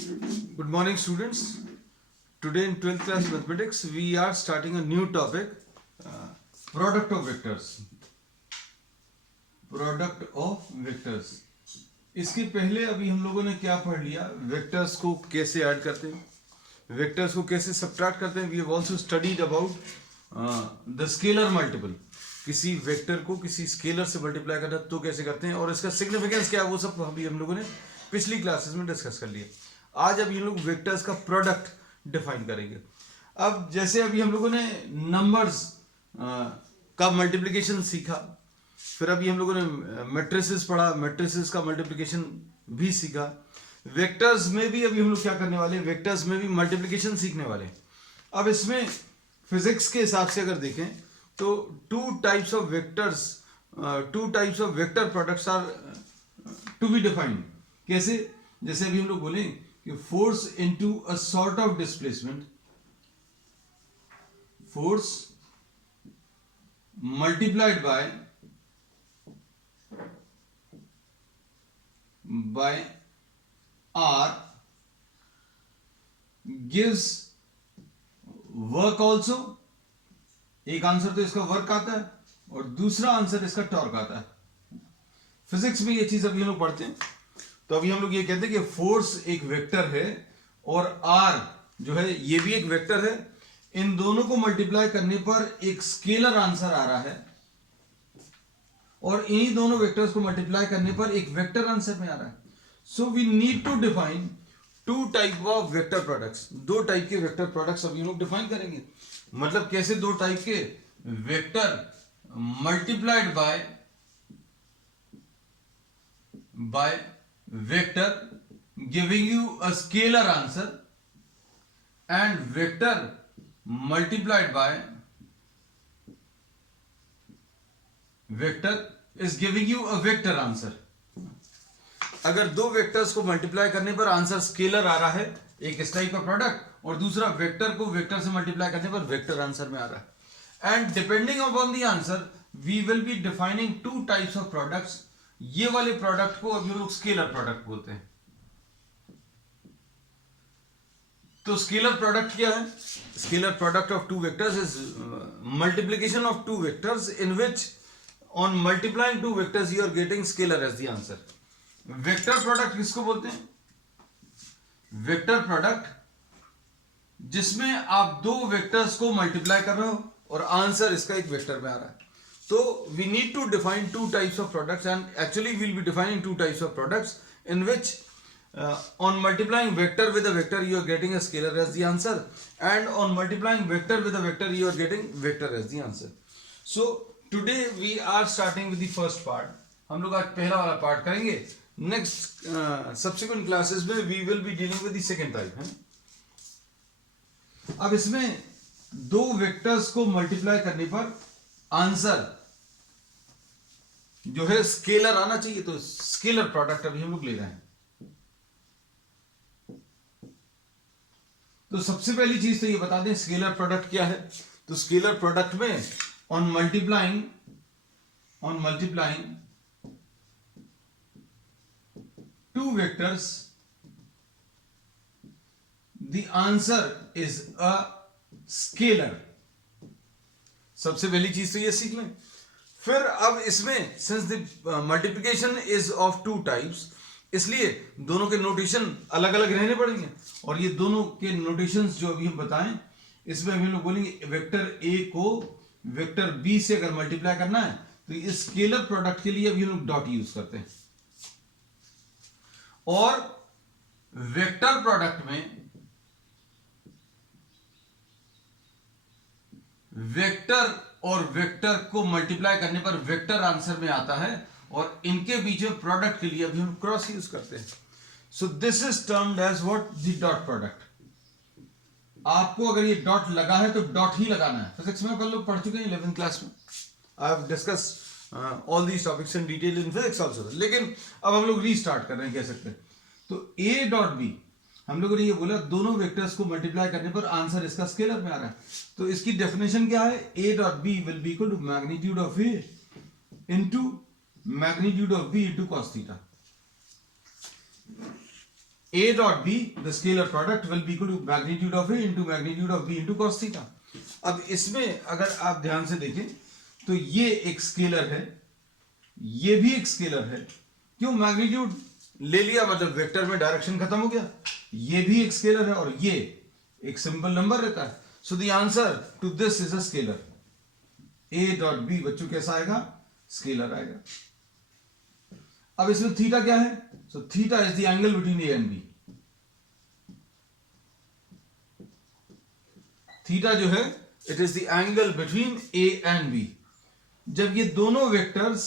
Good morning, students. Today in 12th class mathematics, we are starting a new topic, product of vectors. Product of vectors. इसके पहले अभी हम लोगों ने क्या पढ़ लिया, वेक्टर्स को कैसे ऐड करते हैं, वेक्टर्स को कैसे सब्ट्रैक्ट करते हैं. We have also studied about the scalar multiple. किसी वेक्टर को किसी स्केलर से मल्टीप्लाई करना तो कैसे करते हैं और इसका सिग्निफिकेंस क्या है, वो सब अभी हम लोगों ने पिछली क्लासेस में डिस्कस कर लिया. आज अभी हम लोग वेक्टर्स का प्रोडक्ट डिफाइन करेंगे. अब जैसे अभी हम लोगों ने नंबर्स का मल्टीप्लिकेशन सीखा, फिर अभी हम लोगों ने मैट्रिसेस पढ़ा, मैट्रिसेस का मल्टीप्लिकेशन भी सीखा. वेक्टर्स में भी अभी हम लोग क्या करने वाले हैं, वेक्टर्स में भी मल्टीप्लिकेशन सीखने वाले हैं. अब इसमें फिजिक्स के हिसाब से अगर देखें तो two types of vector products are to be defined. कैसे? जैसे अभी हम लोग बोले कि force into a sort of displacement, force multiplied by R gives work also. एक आंसर तो इसका वर्क आता है और दूसरा आंसर इसका टॉर्क आता है. फिजिक्स में ये चीज अभी हम लोग पढ़ते हैं. तो अभी हम लोग ये कहते हैं कि फोर्स एक वेक्टर है और R जो है ये भी एक वेक्टर है. इन दोनों को मल्टीप्लाई करने पर एक स्केलर आंसर आ रहा है और इन्हीं दोनों वेक्टर्स को मल्टीप्लाई करने पर एक वेक्टर आंसर में आ रहा है. So we need to define two type of vector products. दो टाइप के वेक्टर प्रोडक्ट्स अभी लोग डिफाइन करेंगे. मतलब कैसे दो टाइप के vector multiplied by vector giving you a scalar answer and vector multiplied by vector is giving you a vector answer. अगर दो वेक्टर्स को मल्टीप्लाई करने पर आंसर स्केलर आ रहा है, एक इस टाइप का प्रोडक्ट, और दूसरा वेक्टर को वेक्टर से मल्टीप्लाई करने पर वेक्टर आंसर में आ रहा है. And depending upon the answer we will be defining two types of products. ये वाले प्रोडक्ट को अभी लोग स्केलर प्रोडक्ट बोलते हैं. तो स्केलर प्रोडक्ट क्या है? Scalar product of two vectors is multiplication of two vectors in which on multiplying two vectors you are getting scalar as the answer. Vector product किसको बोलते हैं? वेक्टर प्रोडक्ट जिसमें आप दो वेक्टर्स को मल्टीप्लाई कर रहे हो और आंसर इसका एक वेक्टर में आ रहा है. तो we need to define two types of products and actually we will be defining two types of products in which on multiplying vector with a vector you are getting a scalar as the answer, and on multiplying vector with a vector you are getting vector as the answer. So today we are starting with the first part. हम लोग आज पहला वाला part करेंगे. Next subsequent classes में we will be dealing with the second type. अब इसमें दो वेक्टर्स को मल्टीप्लाई करने पर आंसर जो है स्केलर आना चाहिए. तो स्केलर प्रोडक्ट अभी हम लोग ले रहे हैं. तो सबसे पहली चीज तो ये बता दें स्केलर प्रोडक्ट क्या है. तो स्केलर प्रोडक्ट में on multiplying two vectors the answer is a scalar. सबसे पहली चीज तो ये सीख लें. फिर अब इसमें since the multiplication is of two types, इसलिए दोनों के नोटेशन अलग अलग रहने पड़ेंगे. और ये दोनों के नोटेशंस जो अभी हम बताएं, इसमें हम लोग बोलेंगे वेक्टर ए को वेक्टर बी से अगर मल्टीप्लाई करना है तो इस स्केलर प्रोडक्ट के लिए अभी हम लोग डॉट यूज करते हैं. और वेक्टर प्रोडक्ट में वेक्टर और वेक्टर को मल्टीप्लाई करने पर वेक्टर आंसर में आता है और इनके बीच में प्रोडक्ट के लिए अभी हम क्रॉस यूज करते हैं. So this is termed as what? The dot product. आपको अगर ये डॉट लगा है तो डॉट ही लगाना है. फिजिक्स में कल लोग पढ़ चुके हैं 11th क्लास में. I have discuss all these topics in detail in physics also. लेकिन अब हम लोग रीस्टार्ट कर रहे हैं, कह सकते हैं. तो ए डॉट बी हम लोगों ने ये बोला दोनों वेक्टर्स को मल्टीप्लाई करने पर आंसर इसका स्केलर में आ रहा है. तो इसकी डेफिनेशन क्या है? A dot B will be equal to magnitude of A into magnitude of b into cos theta. A dot B, the scalar product will be equal to magnitude of A into magnitude of B into cos theta. अब इसमें अगर आप ध्यान से देखें तो ये एक स्केलर है, ये भी एक स्केलर है। क्यों? मैग्नीट्यूड ले लिया मतलब वेक्टर में डायरेक्शन खत्म हो गया। ये भी एक स्केलर है और ये एक सिंपल नंबर रहता है। So the answer to this is a scalar. A dot B बच्चों कैसा आएगा? स्केलर आएगा। अब इसमें थीटा क्या है? So theta is the angle between A and B। Theta जो है it is the angle between A and B। जब ये दोनों वेक्टर्स,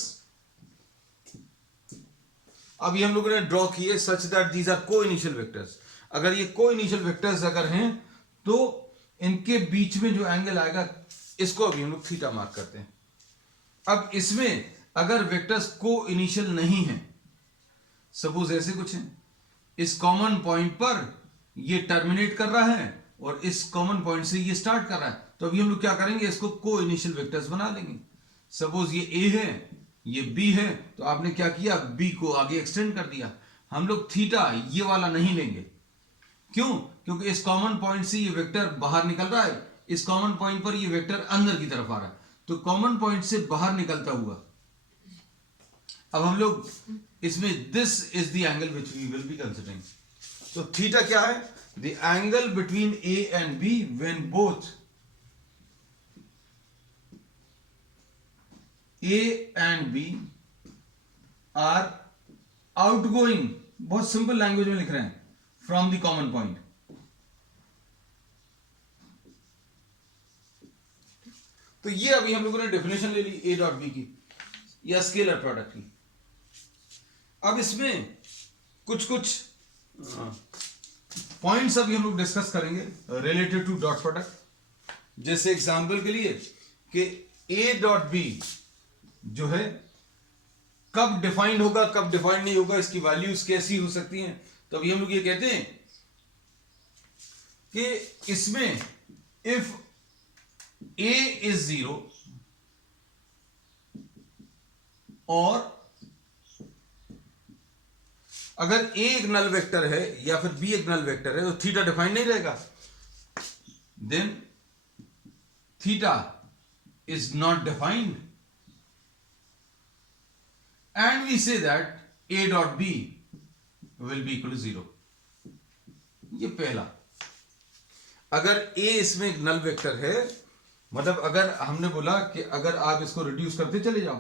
अभी हम लोगों ने ड्रॉ किए सच दैट दीज आर को इनिशियल वेक्टर्स। अगर ये को इनिशियल वेक्टर्स अगर हैं तो इनके बीच में जो एंगल आएगा इसको अभी हम लोग थीटा मार्क करते हैं। अब इसमें अगर वेक्टर्स को इनिशियल नहीं है, सपोज ऐसे कुछ है, इस कॉमन पॉइंट पर ये टर्मिनेट कर रहा है और इस कॉमन पॉइंट से ये स्टार्ट कर रहा है, तो अभी हम लोग क्या करेंगे? इसको को इनिशियल वेक्टर्स बना लेंगे। सपोज ये A है, ये B है, तो आपने क्या किया? B को आगे एक्सटेंड कर दिया। हम लोग थीटा ये वाला नहीं लेंगे। क्यों? क्योंकि इस कॉमन पॉइंट से ये वेक्टर बाहर निकल रहा है, इस कॉमन पॉइंट पर ये वेक्टर अंदर की तरफ आ रहा है, तो कॉमन पॉइंट से बाहर निकलता हुआ अब हम लोग इसमें this is the angle which we will be considering. तो थीटा क्या है? The angle between A and B when both A and B are outgoing, बहुत सिंपल लैंग्वेज में लिख रहे हैं, फ्रॉम द कॉमन पॉइंट। तो ये अभी हम लोगों ने डेफिनेशन ले ली A डॉट B की या स्केलर प्रोडक्ट की। अब इसमें कुछ पॉइंट्स अभी हम लोग डिस्कस करेंगे रिलेटेड टू डॉट प्रोडक्ट। जैसे एग्जांपल के लिए कि A डॉट B जो है कब डिफाइंड होगा, कब डिफाइंड नहीं होगा, इसकी वैल्यूज कैसी हो सकती हैं। तो अभी हम लोग ये कहते हैं कि इसमें इफ A is 0 और अगर A एक नल वेक्टर है या फिर B एक नल वेक्टर है तो थीटा डिफाइंड नहीं रहेगा। Then theta is not defined and we say that A dot B will be equal to 0। ये पहला। अगर A इसमें एक नल वेक्टर है, मतलब अगर हमने बोला कि अगर आप इसको रिड्यूस करते चले जाओ,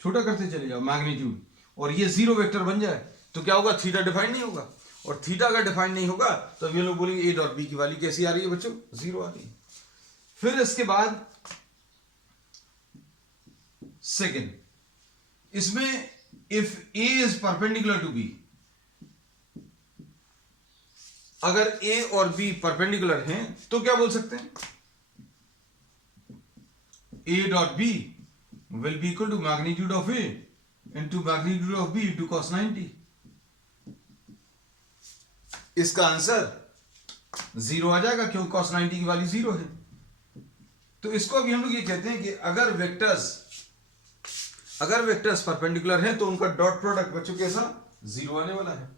छोटा करते चले जाओ मैग्नीट्यूड, और ये 0 वेक्टर बन जाए, तो क्या होगा? थीटा डिफाइंड नहीं होगा। और थीटा अगर डिफाइंड नहीं होगा तो ये लोग बोलेंगे A डॉट B की वैल्यू कैसी आ रही है बच्चों? 0 आ रही है। फिर इसके बाद सेकेंड, इसमें if A is perpendicular to B, अगर A और B परपेंडिकुलर हैं तो क्या बोल सकते हैं? A dot B will be equal to magnitude of A into magnitude of B into cos 90। इसका आंसर 0 आ जाएगा क्योंकि cos 90 की वैल्यू 0 है। तो इसको अभी हम लोग ये कहते हैं कि अगर वेक्टर्स परपेंडिकुलर हैं तो उनका डॉट प्रोडक्ट बच्चों कैसा? 0 आने वाला है।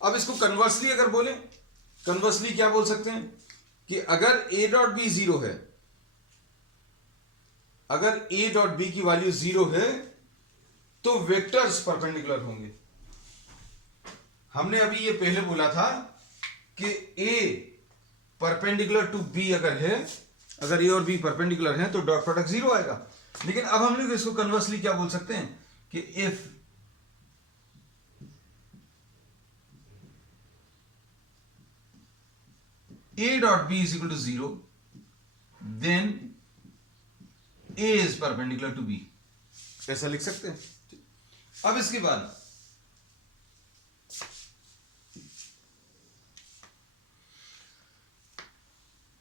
अब इसको कन्वर्सली अगर बोले, कन्वर्सली क्या बोल सकते हैं कि अगर A डॉट B 0 है, अगर A डॉट B की वैल्यू 0 है तो वेक्टर्स परपेंडिकुलर होंगे। हमने अभी ये पहले बोला था कि A परपेंडिकुलर टू B अगर है, अगर A और B परपेंडिकुलर है तो डॉट प्रोडक्ट 0 आएगा। लेकिन अब हम लोग इसको कन्वर्सली क्या बोल सकते हैं कि if A dot B is equal to 0 then A is perpendicular to B, ऐसा लिख सकते हैं। अब इसके बाद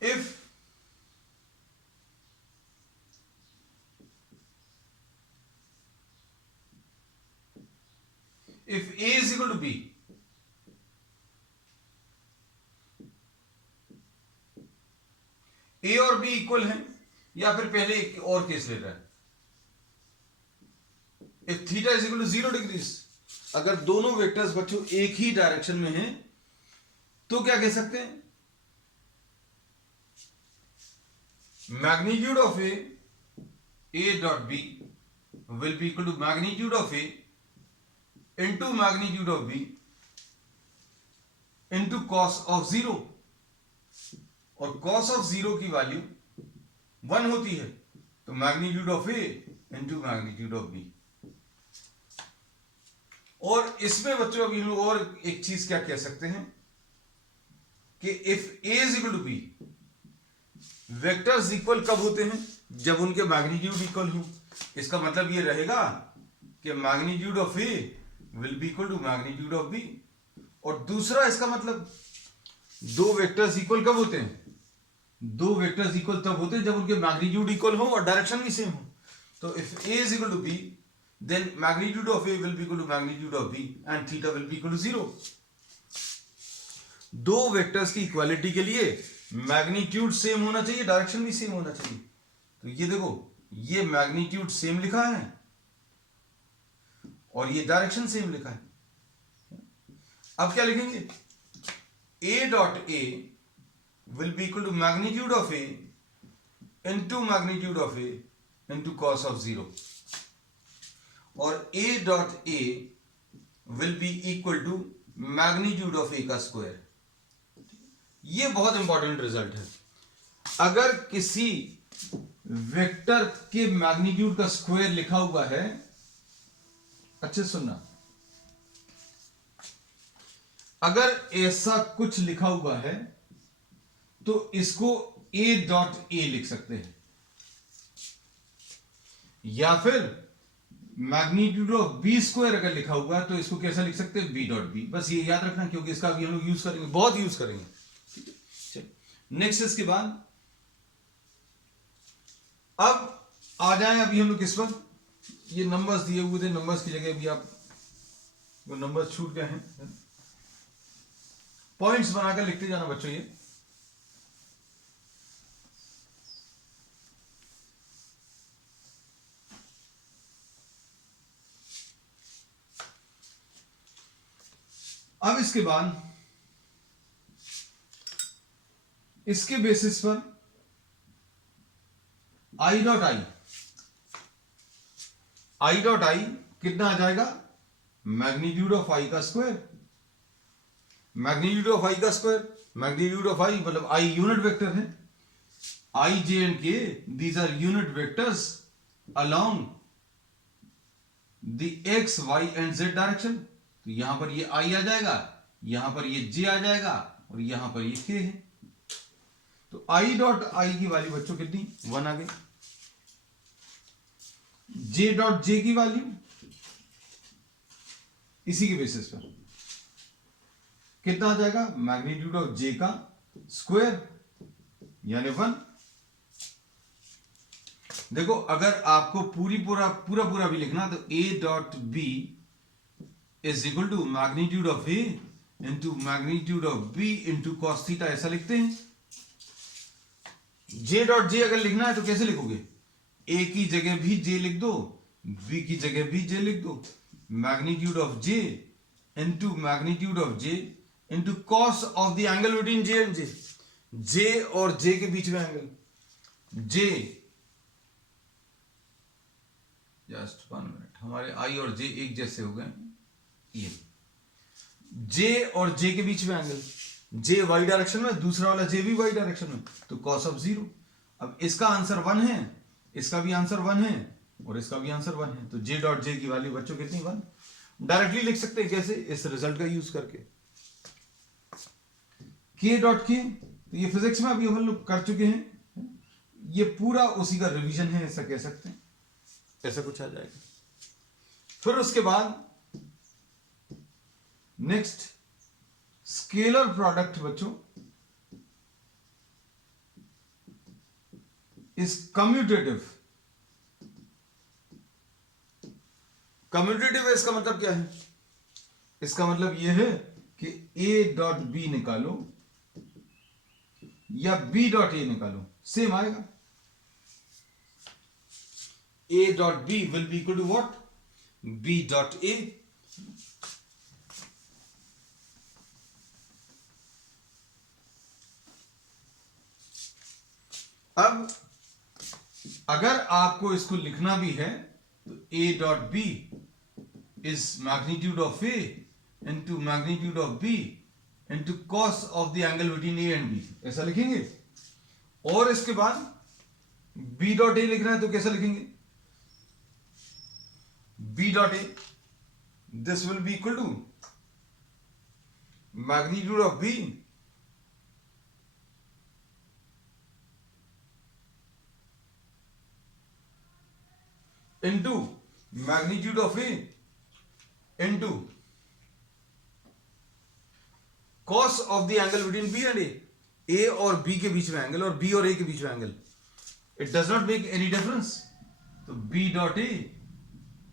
if A is equal to B, A और B इक्वल है, या फिर पहले एक और केस ले रहा है, if theta is equal to 0 degrees. अगर दोनों वेक्टर्स बच्चों एक ही डायरेक्शन में हैं तो क्या कह सकते हैं? Magnitude of A dot B will be equal to magnitude of A into magnitude of B into cos of zero, और कॉस ऑफ जीरो की वैल्यू 1 होती है, तो magnitude of A into magnitude of B. और इसमें बच्चों अभी हम लोग और एक चीज क्या कह सकते हैं कि if A is equal to B, vectors equal कब होते हैं? जब उनके मैग्नीट्यूड इक्वल हो। इसका मतलब ये रहेगा कि magnitude of A will be equal to magnitude of B. और दूसरा इसका मतलब दो वेक्टर्स इक्वल कब होते हैं? दो वेक्टर्स इक्वल तब होते हैं जब उनके मैग्नीट्यूड इक्वल हो और डायरेक्शन भी सेम हो। तो if A is equal to B, then magnitude of A will be equal to magnitude of B and theta will be equal to 0. दो वेक्टर्स की इक्वालिटी के लिए मैग्नीट्यूड सेम होना चाहिए, डायरेक्शन भी सेम होना चाहिए। तो ये देखो, ये मैग्नीट्यूड सेम लिखा है और ये डायरेक्शन सेम लिखा है। अब क्या लिखेंगे? A dot A will be equal to magnitude of A into magnitude of A into cos of zero, और A dot A will be equal to magnitude of A का स्क्वायर। ये बहुत important result है। अगर किसी vector के magnitude का square लिखा हुआ है, अच्छे सुनना, अगर ऐसा कुछ लिखा हुआ है तो इसको A डॉट A लिख सकते हैं, या फिर मैग्नीट्यूड ऑफ बी स्क्वायर अगर लिखा हुआ है तो इसको कैसा लिख सकते हैं? B dot B. बस ये याद रखना, क्योंकि इसका भी हम लोग यूज करेंगे, बहुत यूज करेंगे। ठीक है, चलिए नेक्स्ट इसके बाद अब आ जाए अभी हम लोग किस पर? ये नंबर्स दिए हुए थे, नंबर्स की जगह भी आप वो नंबर्स छूट गए हैं, पॉइंट्स बनाकर लिखते जाना बच्चों। ये अब इसके बाद इसके बेसिस पर आई डॉट आई कितना आ जाएगा? मैग्नीट्यूड ऑफ आई का स्क्वायर। मैग्नीट्यूड ऑफ आई का स्क्वायर, मैग्नीट्यूड ऑफ आई मतलब आई यूनिट वेक्टर है, I J and K these are unit vectors along the X Y and Z direction. तो यहां पर ये आई आ जाएगा, यहां पर ये जे आ जाएगा और यहां पर ये के है। तो आई डॉट आई की वैल्यू बच्चों कितनी? 1 आ गई। जे डॉट जे की वैल्यू इसी के बेसिस पर कितना आ जाएगा? मैग्नीट्यूड ऑफ जे का स्क्वायर यानी 1। देखो, अगर आपको पूरा भी लिखना तो a dot b is equal to magnitude of A into magnitude of B into cos theta, ऐसा लिखते हैं। जे डॉट जे अगर लिखना है तो कैसे लिखोगे? ए की जगह भी जे लिख दो, बी की जगह भी जे लिख दो, magnitude of j into magnitude of j into cos of the angle between j and j. J और जे के बीच में एंगल, जे जस्ट 1 मिनट, हमारे आई और जे एक जैसे हो गए। ये जे और जे के बीच में एंगल, जे वाई डायरेक्शन में, दूसरा वाला जे भी वाई डायरेक्शन में, तो कॉस ऑफ जीरो। अब इसका आंसर 1 है, इसका भी आंसर 1 है और इसका भी आंसर 1 है। तो जे डॉट जे की वैल्यू बच्चों कितनी? 1। डायरेक्टली लिख सकते हैं कैसे? इस रिजल्ट का यूज करके। के डॉट के, तो ये फिजिक्स में अभी हम लोग कर चुके हैं, ये पूरा उसी का रिवीजन है, ऐसा कह सकते हैं। ऐसा कुछ आ जाएगा। फिर उसके बाद नेक्स्ट स्केलर प्रोडक्ट बच्चों इज कम्यूटेटिव। कम्यूटेटिव है, इसका मतलब क्या है? इसका मतलब यह है कि ए डॉट बी निकालो या बी डॉट ए निकालो, सेम आएगा। A dot B will be equal to what? B dot a. अब अगर आपको इसको लिखना भी है तो a dot b is magnitude of a into magnitude of b into cos of the angle between a and b, ऐसा लिखेंगे। और इसके बाद b डॉट a लिखना है तो कैसा लिखेंगे, b dot a this will be equal to magnitude of b into magnitude of A into cos of the angle between b and a और बी के बीच में एंगल और बी और ए के बीच में angle, it does not make any difference. तो b dot a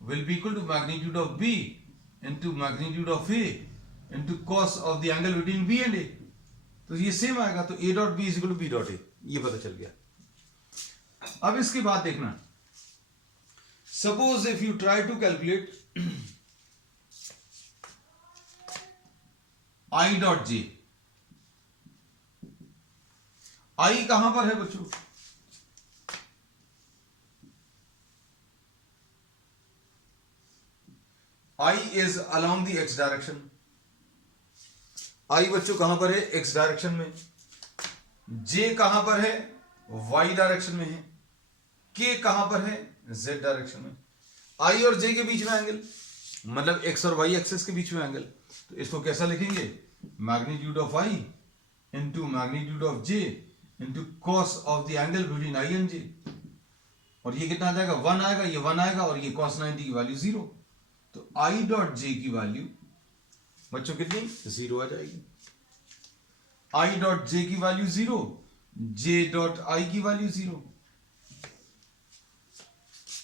will be equal to magnitude of B into magnitude of A into cos of the angle between b and a, तो ये same आएगा। तो a dot b is equal to b dot a, ये पता चल गया। अब इसके बाद देखना, suppose if you try to calculate I dot j, I कहां पर है बच्चों, I is along the x direction, I बच्चों कहां पर है x डायरेक्शन में, j कहां पर है y डायरेक्शन में है, k कहां पर है z डायरेक्शन में। I और j के बीच में एंगल मतलब x और y एक्सिस के बीच में एंगल, तो इसको कैसा लिखेंगे, magnitude of I into magnitude of j into cos of the angle between I and j, और ये कितना आ जाएगा 1 आएगा, ये 1 आएगा और ये cos 90 की वैल्यू 0, तो I डॉट j की वैल्यू बच्चों कितनी 0 आ जाएगी। I डॉट j की वैल्यू 0, j डॉट I की वैल्यू 0।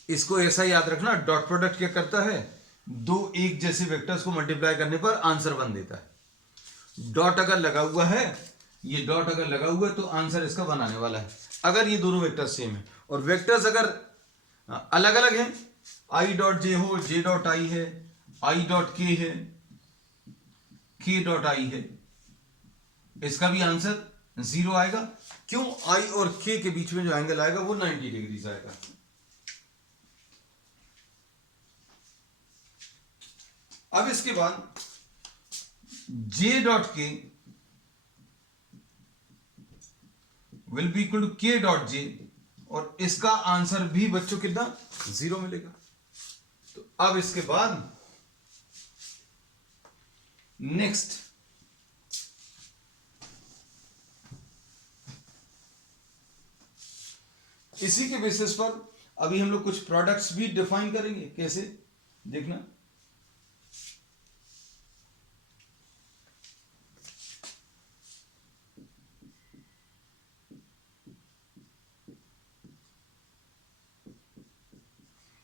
इसको ऐसा याद रखना, डॉट प्रोडक्ट क्या करता है, दो एक जैसे वेक्टर्स को मल्टीप्लाई करने पर आंसर 1 देता है। डॉट अगर लगा हुआ है, ये डॉट अगर लगा हुआ है तो आंसर इसका 1 आने वाला है, अगर ये दोनों वेक्टर्स सेम है। और वेक्टर्स अगर अलग अलग हैं, आई डॉट जे हो, जे डॉट आई है, आई डॉट के है, के डॉट आई है, इसका भी आंसर 0 आएगा। क्यों, आई और के के बीच में जो एंगल आएगा वो 90 डिग्री आएगा। अब इसके बाद j डॉट के विल बी इक्वल टू के डॉट जे, और इसका आंसर भी बच्चों कितना 0 मिलेगा। तो अब इसके बाद नेक्स्ट इसी के बेसिस पर अभी हम लोग कुछ प्रोडक्ट्स भी डिफाइन करेंगे। कैसे देखना,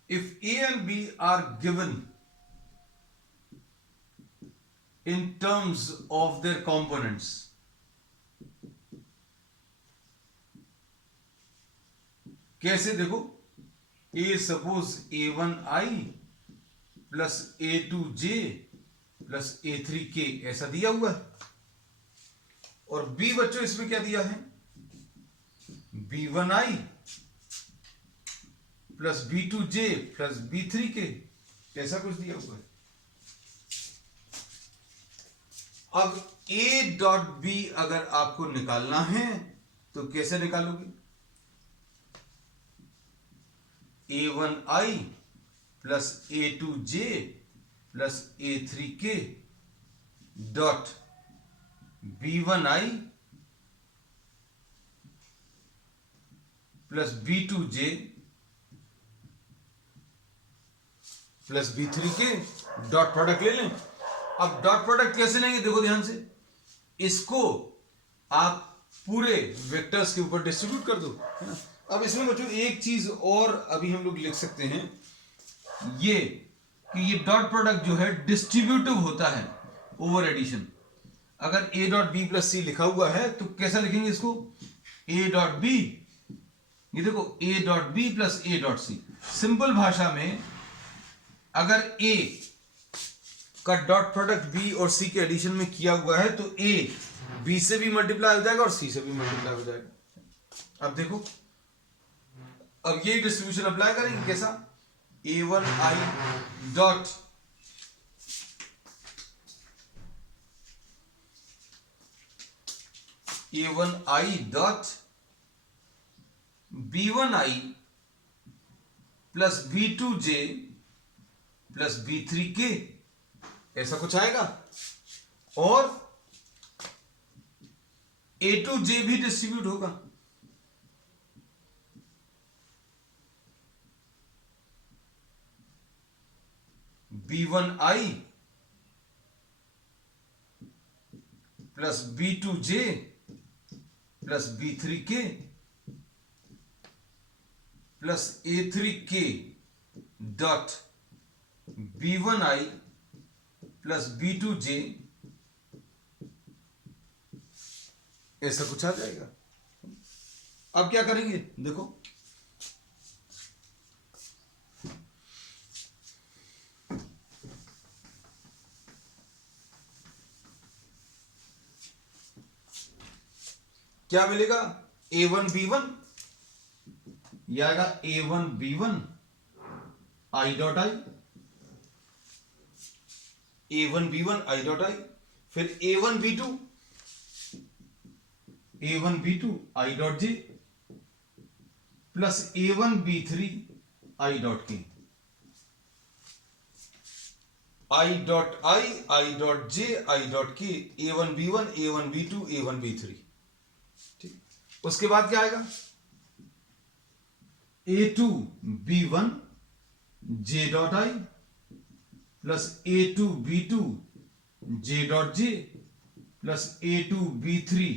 if A and B are given in terms of their components, कैसे देखो, A suppose A1i plus A2j plus A3k ऐसा दिया हुआ है, और B बच्चों इसमें क्या दिया है, B1i plus B2j plus B3k ऐसा कुछ दिया हुआ है। अब A डॉट B अगर आपको निकालना है तो कैसे निकालोगे, A1i plus A2j plus A3k dot B1i plus B2j plus B3k dot product ले लें। अब डॉट प्रोडक्ट कैसे लेंगे, देखो ध्यान से, इसको आप पूरे वेक्टर्स के ऊपर डिस्ट्रीब्यूट कर दो, है ना। अब इसमें बच्चों एक चीज और अभी हम लोग लिख सकते हैं, ये कि ये डॉट प्रोडक्ट जो है डिस्ट्रीब्यूटिव होता है ओवर एडिशन। अगर a डॉट बी प्लस सी लिखा हुआ है तो कैसा लिखेंगे इसको, a डॉट बी, ये देखो a dot b plus a dot c. Simple भाषा में अगर a का डॉट प्रोडक्ट b और c के एडिशन में किया हुआ है तो a b से भी मल्टीप्लाई हो जाएगा और c से भी मल्टीप्लाई हो जाएगा। अब देखो अब ये डिस्ट्रीब्यूशन अप्लाई करेंगे कैसा, A1i dot A1i dot B1i plus B2j plus B3k, ऐसा कुछ आएगा। और A2j भी डिस्ट्रीब्यूट होगा, B1i plus B2j plus B3k plus A3k dot B1i plus B2j, ऐसा कुछ आ जाएगा। अब क्या करेंगे देखो, क्या मिलेगा, A1B1 ये आएगा A1B1 i dot I, A1B1 i dot I, फिर A1B2 i dot j plus A1B3 i dot k, i dot j i dot k, A1B1 A1B2 A1B3। ठीक, उसके बाद क्या आएगा, A2B1 j dot I plus A2B2 j dot j plus A2B3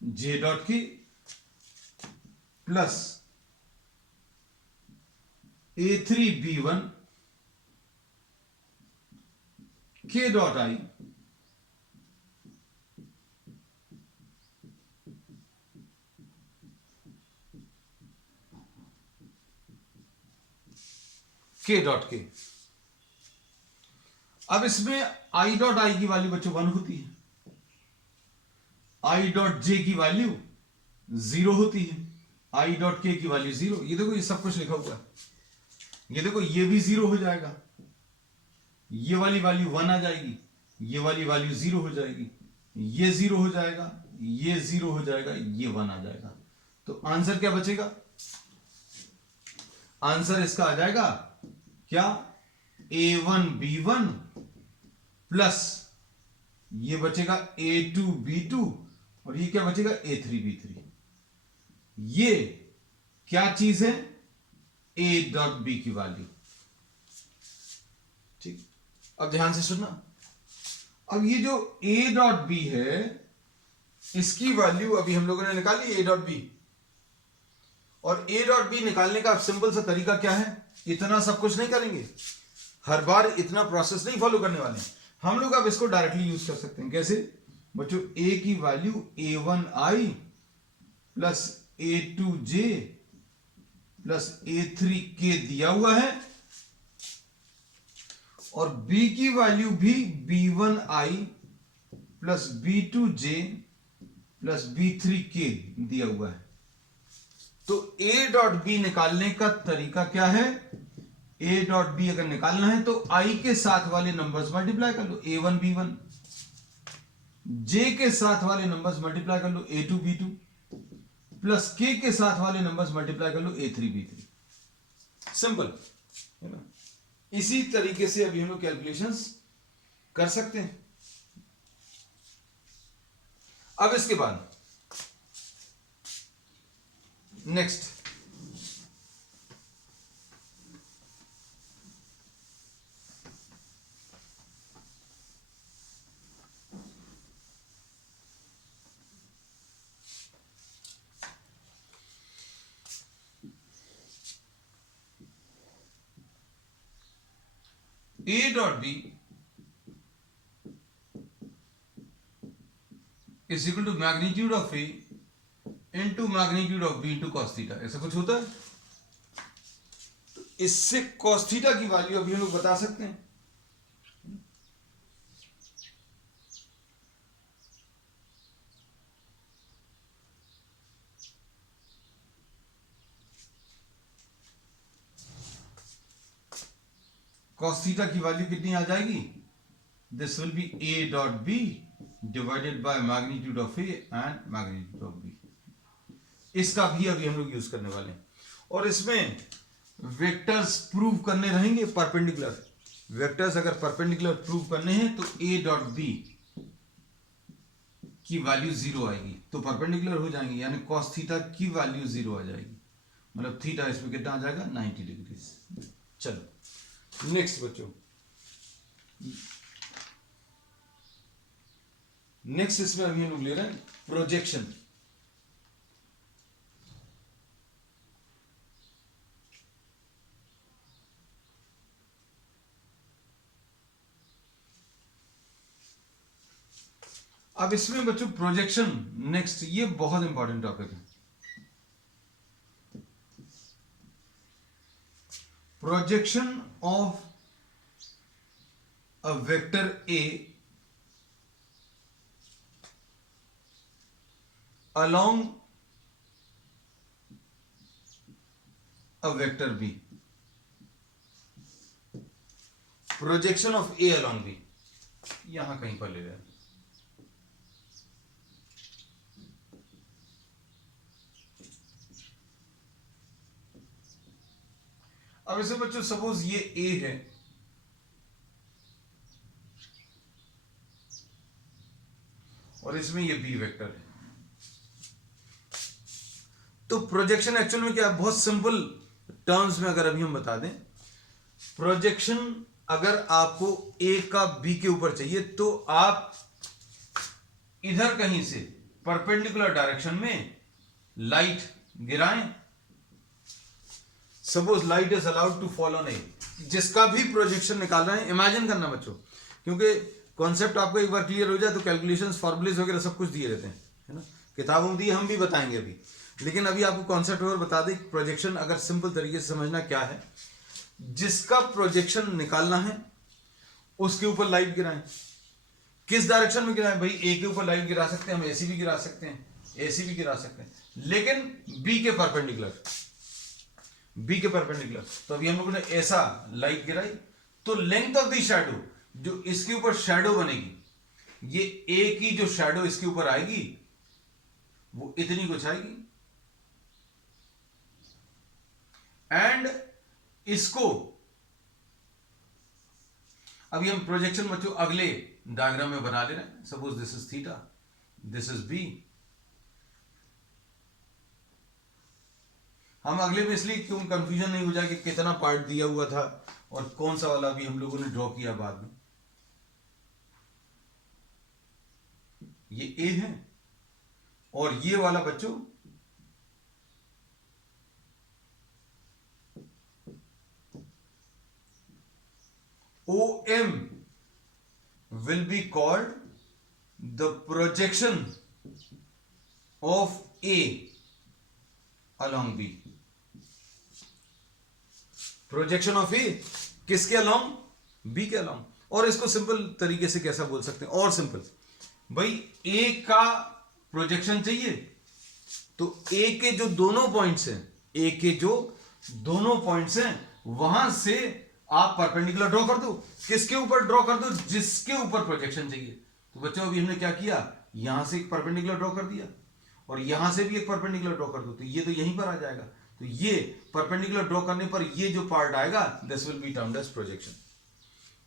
j dot k plus A3B1 k dot I k dot के। अब इसमें i dot I की value बच्चों 1 होती है, i डॉट जे की वैल्यू 0 होती है, i डॉट के की वैल्यू 0। ये देखो ये सब कुछ लिखा हुआ है, ये देखो ये भी 0 हो जाएगा, ये वाली वैल्यू 1 आ जाएगी, ये वाली वैल्यू 0 हो जाएगी, ये 0 हो जाएगा, ये 0 हो जाएगा, ये 1 आ जाएगा। तो आंसर क्या बचेगा, आंसर इसका आ जाएगा क्या, A1B1 प्लस ये बचेगा A2B2 और ये क्या बचेगा A3B3। ये क्या चीज है, A डॉट बी की वैल्यू। ठीक, अब ध्यान से सुनना, अब ये जो A डॉट बी है इसकी वैल्यू अभी हम लोगों ने निकाली A डॉट बी, और A डॉट बी निकालने का सिंपल सा तरीका क्या है, इतना सब कुछ नहीं करेंगे, हर बार इतना प्रोसेस नहीं फॉलो करने वाले हैं हम लोग। अब इसको डायरेक्टली यूज कर सकते हैं, कैसे बच्चों, A की value A1i plus A2j plus A3k दिया हुआ है, और B की वैल्यू भी B1i plus B2j plus B3k दिया हुआ है। तो A डॉट बी निकालने का तरीका क्या है, A डॉट बी अगर निकालना है तो I के साथ वाले नंबर्स मल्टीप्लाई कर लो A1B1, J के साथ वाले नंबर्स मल्टीप्लाई कर लो A2B2 प्लस K के साथ वाले नंबर्स मल्टीप्लाई कर लो A3B3। सिंपल है ना, इसी तरीके से अभी हम लोग कैलकुलेशंस कर सकते हैं। अब इसके बाद next, A dot B is equal to magnitude of A into magnitude of B into cos theta, ऐसा कुछ होता है। तो इससे cos थीटा की वैल्यू अभी हम लोग बता सकते हैं। cos थीटा की वैल्यू कितनी आ जाएगी, this will B a dot b divided by magnitude of a and magnitude of b। इसका भी अभी हम लोग यूज करने वाले हैं। और इसमें वेक्टर्स प्रूव करने रहेंगे परपेंडिकुलर। वेक्टर्स अगर परपेंडिकुलर प्रूव करने हैं तो a डॉट b की वैल्यू 0 आएगी तो परपेंडिकुलर हो जाएंगे, यानी cos थीटा की वैल्यू 0 आ जाएगी, मतलब थीटा इसमें कितना आ जाएगा 90 डिग्री। चलो नेक्स्ट बच्चों, नेक्स्ट इसमें अभी हम लोग ले रहे हैं प्रोजेक्शन। अब इसमें बच्चों प्रोजेक्शन नेक्स्ट, ये बहुत इंपॉर्टेंट टॉपिक है। Projection of a vector A along a vector b, projection of a along b, यहां कहीं पर ले रहे हैं। अब इसे बच्चों सपोज ये a है और इसमें ये b वेक्टर है, तो प्रोजेक्शन एक्चुअल में क्या, बहुत सिंपल टर्म्स में अगर अभी हम बता दें, प्रोजेक्शन अगर आपको ए का बी के ऊपर चाहिए तो आप इधर कहीं से परपेंडिकुलर डायरेक्शन में लाइट गिराएं। Suppose light is allowed to fall on a, जिसका भी प्रोजेक्शन निकाल रहे हैं, इमेजिन करना बच्चों, क्योंकि कॉन्सेप्ट आपको एक बार क्लियर हो जाए तो कैलकुलेशंस फॉर्मूलेस वगैरह सब कुछ दिए रहते हैं, है ना, किताबों में दिए, हम भी बताएंगे अभी, लेकिन अभी आपको कॉन्सेप्ट और बता दें। प्रोजेक्शन अगर सिंपल तरीके से समझना क्या है, जिसका प्रोजेक्शन निकालना है उसके ऊपर लाइट गिराएं। किस डायरेक्शन में गिराएं भाई, ए के ऊपर लाइट गिरा सकते हैं हम, ऐसी भी गिरा सकते हैं, ऐसी भी गिरा सकते हैं, लेकिन बी के परपेंडिकुलर, बी के परपेंडिकुलर। तो अभी हम लोगों ने ऐसा लाइट गिराई तो लेंथ ऑफ द शैडो, जो इसके ऊपर शैडो बनेगी, ये ए की जो शैडो इसके ऊपर आएगी वो इतनी कुछ आएगी, एंड इसको अभी हम प्रोजेक्शन बच्चों अगले डायग्राम में बना ले रहे हैं। Suppose this is theta, this is b. हम अगले में इसलिए क्यों कंफ्यूजन नहीं हो जाए कि कितना पार्ट दिया हुआ था और कौन सा वाला भी हम लोगों ने ड्रॉ किया बाद में। ये ए है और ये वाला बच्चों OM will be called the projection of A along B. Projection of A किसके along? B के along। और इसको सिंपल तरीके से कैसा बोल सकते हैं, और सिंपल भाई, A का प्रोजेक्शन चाहिए तो A के जो दोनों पॉइंट्स हैं, A के जो दोनों पॉइंट्स हैं वहां से आप परपेंडिकुलर ड्रॉ कर दो। किसके ऊपर ड्रॉ कर दो? जिसके ऊपर प्रोजेक्शन चाहिए। तो बच्चों अभी हमने क्या किया, यहां से एक परपेंडिकुलर ड्रॉ कर दिया और यहां से भी एक परपेंडिकुलर ड्रॉ कर दो, तो ये तो यहीं पर आ जाएगा। तो ये परपेंडिकुलर ड्रॉ करने पर ये जो पार्ट आएगा this will be termed as projection.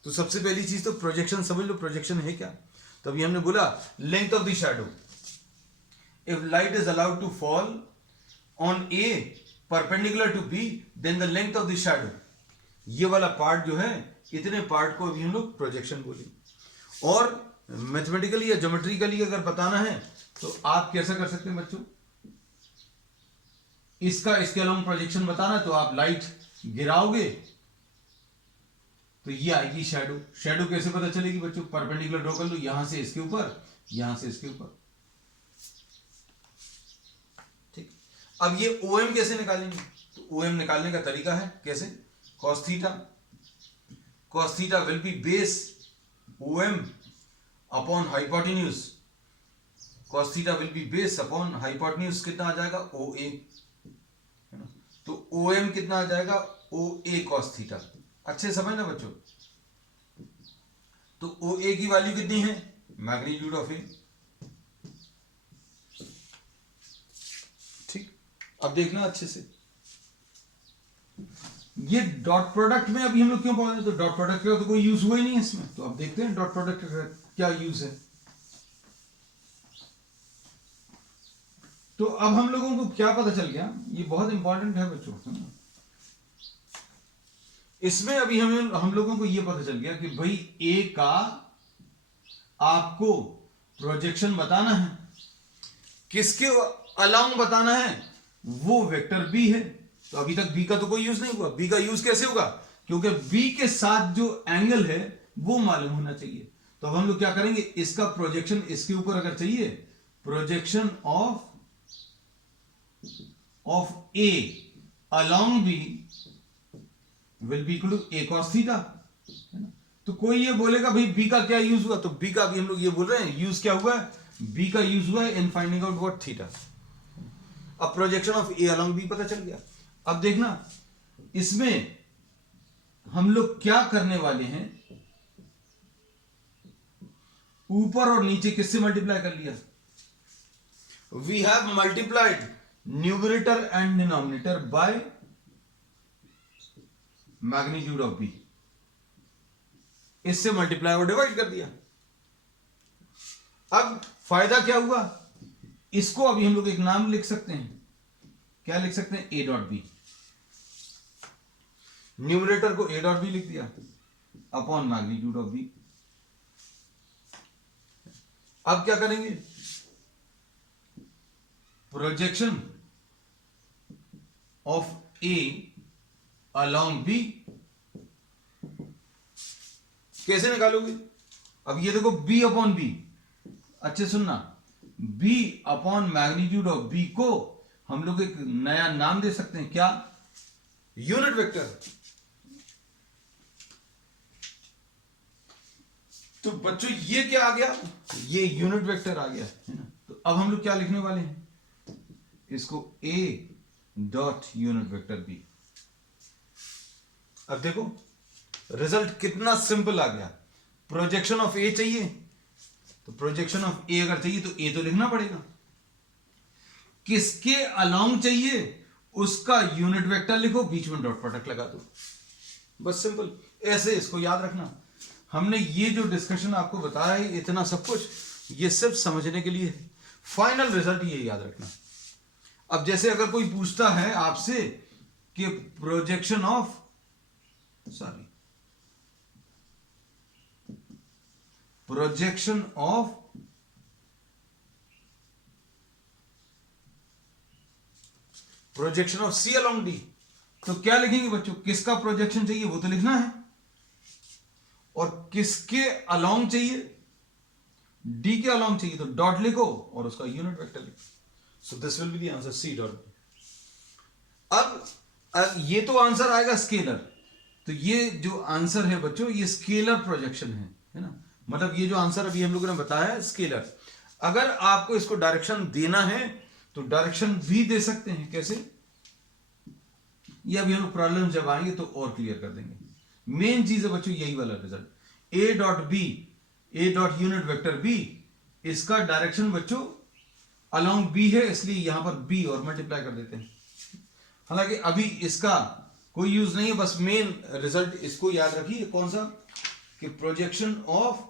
तो सबसे पहली चीज तो प्रोजेक्शन समझ लो, प्रोजेक्शन है क्या। तो अभी हमने बोला length of the shadow, if light is allowed to fall on a perpendicular to b then the length of the shadow, ये वाला पार्ट जो है, इतने पार्ट को अभी हम लोग प्रोजेक्शन बोले। और मैथमेटिकली या ज्योमेट्रिकली अगर बताना है तो आप कैसा कर सकते हैं बच्चों, इसका इसके अलोंग प्रोजेक्शन बताना है तो आप लाइट गिराओगे तो ये आएगी शैडो। शैडो कैसे पता चलेगी बच्चों, परपेंडिकुलर ड्रॉ कर लो, यहां से इसके ऊपर, यहां से इसके ऊपर। ठीक, अब ये OM कैसे निकालेंगे, तो OM निकालने का तरीका है कैसे, cos theta will be base OM upon hypotenuse, cos theta will be base upon hypotenuse, कितना आ जाएगा OA, है ना। तो OM कितना आ जाएगा OA cos theta। अच्छे समझ ना बच्चों, तो ओ ए की वैल्यू कितनी है, मैग्नीट्यूड ऑफ ए। ठीक, अब देखना अच्छे से, ये डॉट प्रोडक्ट में अभी हम लोग क्यों पहुंचे, तो डॉट प्रोडक्ट का तो कोई यूज हुआ ही नहीं है इसमें, तो अब देखते हैं डॉट प्रोडक्ट का क्या यूज है। तो अब हम लोगों को क्या पता चल गया, ये बहुत इंपॉर्टेंट है बच्चों, है ना। इसमें अभी हम लोगों को यह पता चल गया कि भाई ए का आपको प्रोजेक्शन बताना है, किसके अलोंग बताना है, वो वेक्टर बी है। तो अभी तक बी का तो कोई यूज नहीं हुआ, बी का यूज कैसे होगा, क्योंकि बी के साथ जो एंगल है वो मालूम होना चाहिए। तो अब हम लोग क्या करेंगे, इसका प्रोजेक्शन इसके ऊपर अगर चाहिए, projection of a along b will be equal to a cos theta, है ना। तो कोई ये बोलेगा भाई बी का क्या यूज हुआ, तो बी का भी हम लोग ये बोल रहे हैं यूज क्या हुआ है, बी का यूज हुआ है in finding out what theta. अब projection of a along b पता चल गया। अब देखना इसमें हम लोग क्या करने वाले हैं, ऊपर और नीचे किससे मल्टीप्लाई कर लिया, we have multiplied numerator and denominator by magnitude of b, इससे मल्टीप्लाई और डिवाइड कर दिया। अब फायदा क्या हुआ, इसको अभी हम लोग एक नाम लिख सकते हैं, क्या लिख सकते हैं, ए डॉट बी। न्यूमरेटर को ए डॉट बी लिख दिया अपॉन मैग्नीट्यूड ऑफ बी। अब क्या करेंगे, projection of a along b कैसे निकालोगे। अब ये देखो बी अपॉन बी, अच्छे सुनना, b upon magnitude of b को हम लोग एक नया नाम दे सकते हैं, क्या, यूनिट वेक्टर। तो बच्चों ये क्या आ गया, ये यूनिट वेक्टर आ गया, है ना। तो अब हम लोग क्या लिखने वाले हैं, इसको a dot unit vector b. अब देखो रिजल्ट कितना सिंपल आ गया। प्रोजेक्शन ऑफ ए चाहिए, तो प्रोजेक्शन ऑफ ए अगर चाहिए तो ए तो लिखना पड़ेगा, किसके अलोंग चाहिए उसका यूनिट वेक्टर लिखो, बीच में डॉट प्रोडक्ट लगा दो, बस सिंपल। ऐसे इसको याद रखना। हमने ये जो डिस्कशन आपको बताया है, इतना सब कुछ, ये सिर्फ समझने के लिए है। फाइनल रिजल्ट ये याद रखना। अब जैसे अगर कोई पूछता है आपसे कि projection of c along d, तो क्या लिखेंगे बच्चों, किसका प्रोजेक्शन चाहिए वो तो लिखना है, और किसके अलोंग चाहिए, डी के अलोंग चाहिए, तो डॉट लिखो और उसका यूनिट वेक्टर लिखो। So this will be the answer, c dot. अब ये तो आंसर आएगा स्केलर, तो ये जो आंसर है बच्चों ये स्केलर प्रोजेक्शन है ना। मतलब ये जो आंसर अभी हम लोगों ने बताया है स्केलर। अगर आपको इसको डायरेक्शन देना है तो डायरेक्शन भी दे सकते हैं, कैसे, ये अभी हम लोग प्रॉब्लम जब आएंगे तो और क्लियर कर देंगे। मेन चीज है बच्चों यही वाला result, a dot b, a dot unit vector b, इसका डायरेक्शन बच्चों अलोंग बी है, इसलिए यहां पर बी और मल्टीप्लाई कर देते हैं। हालांकि अभी इसका कोई यूज नहीं है, बस मेन रिजल्ट इसको याद रखिए, कौन सा, कि projection of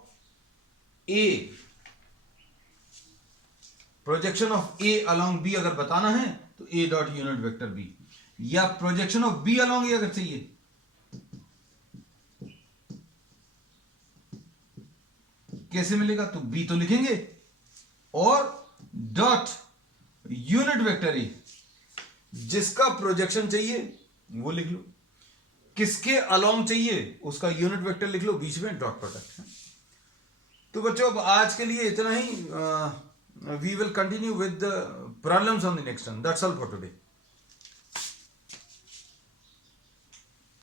a along b अगर बताना है तो a dot unit vector b, या projection of b along a अगर चाहिए कैसे मिलेगा, तो बी तो लिखेंगे और डॉट यूनिट वेक्टर ए, जिसका प्रोजेक्शन चाहिए वो लिख लो, किसके अलोंग चाहिए उसका यूनिट वेक्टर लिख लो, बीच में डॉट प्रोडक्ट है। तो बच्चों अब आज के लिए इतना ही। We will continue with the problems on the next one. That's all for today.